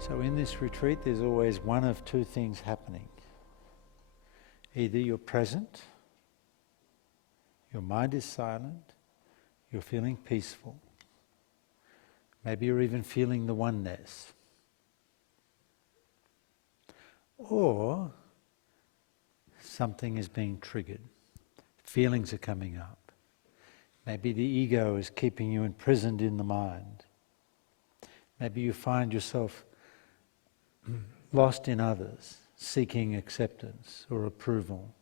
So in this retreat, there's always one of two things happening. Either you're present, your mind is silent, you're feeling peaceful. Maybe you're even feeling the oneness. Or something is being triggered. Feelings are coming up. Maybe the ego is keeping you imprisoned in the mind. Maybe you find yourself lost in others, seeking acceptance or approval.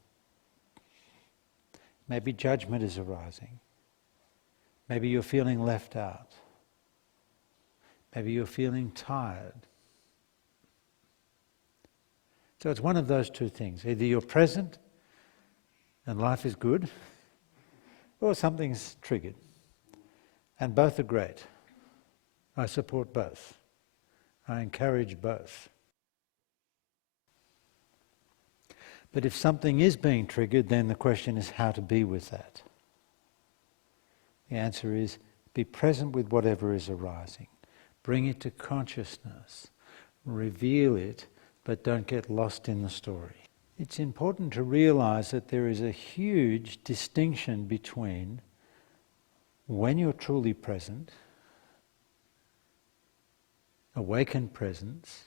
Maybe judgment is arising. Maybe you're feeling left out. Maybe you're feeling tired. So it's one of those two things. Either you're present and life is good, or something's triggered. And both are great. I support both. I encourage both. But if something is being triggered, then the question is how to be with that. The answer is be present with whatever is arising. Bring it to consciousness. Reveal it, but don't get lost in the story. It's important to realize that there is a huge distinction between when you're truly present, awakened presence,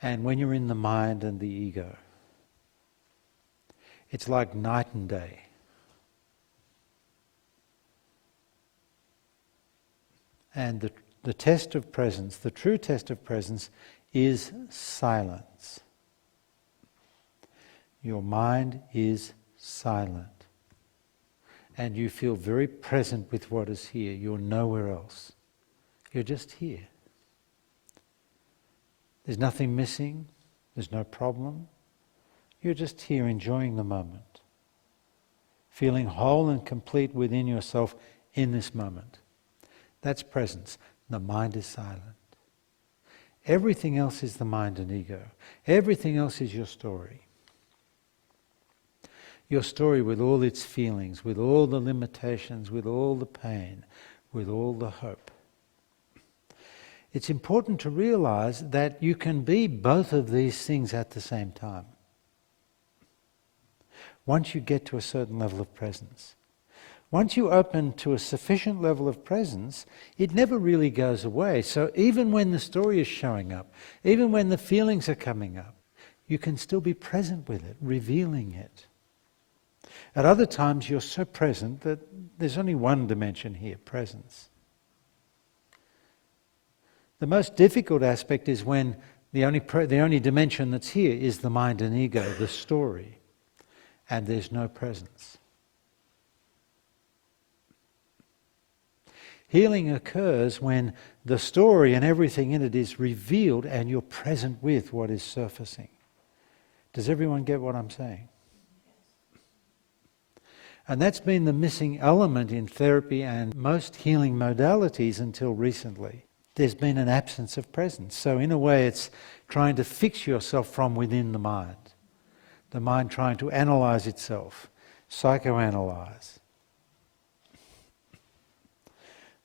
and when you're in the mind and the ego. It's like night and day. And the test of presence, the true test of presence, is silence. Your mind is silent. And you feel very present with what is here. You're nowhere else. You're just here. There's nothing missing. There's no problem. You're just here enjoying the moment. Feeling whole and complete within yourself in this moment. That's presence. The mind is silent. Everything else is the mind and ego. Everything else is your story. Your story with all its feelings, with all the limitations, with all the pain, with all the hope. It's important to realize that you can be both of these things at the same time. Once you get to a certain level of presence. Once you open to a sufficient level of presence, it never really goes away. So even when the story is showing up, even when the feelings are coming up, you can still be present with it, revealing it. At other times you're so present that there's only one dimension here, presence. The most difficult aspect is when the only dimension that's here is the mind and ego, the story, and there's no presence. Healing occurs when the story and everything in it is revealed and you're present with what is surfacing. Does everyone get what I'm saying? And that's been the missing element in therapy and most healing modalities until recently. There's been an absence of presence. So in a way it's trying to fix yourself from within the mind. The mind trying to analyze itself, psychoanalyze.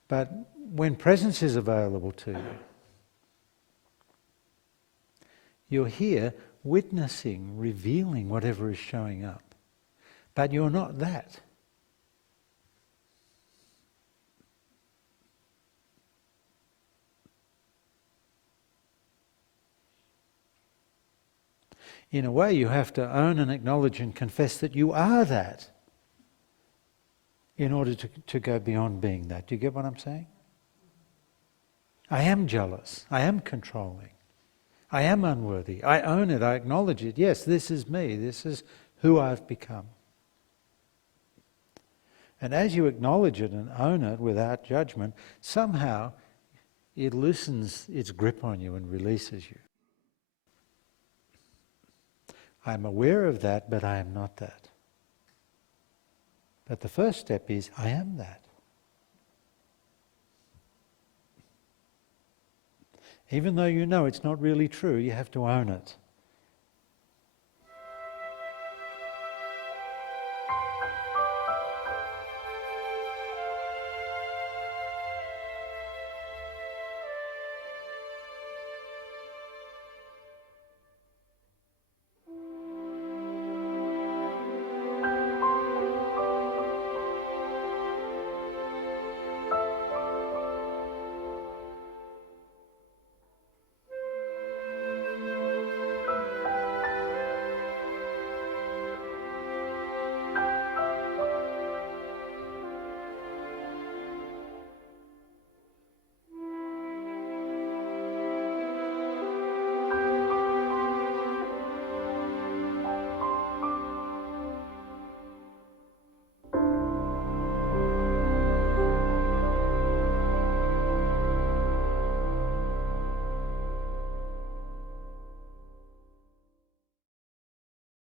But when presence is available to you, you're here witnessing, revealing whatever is showing up. But you're not that. In a way, you have to own and acknowledge and confess that you are that in order to go beyond being that. Do you get what I'm saying? I am jealous. I am controlling. I am unworthy. I own it. I acknowledge it. Yes, this is me. This is who I've become. And as you acknowledge it and own it without judgment, somehow it loosens its grip on you and releases you. I'm aware of that, but I am not that. But the first step is, I am that. Even though you know it's not really true, you have to own it.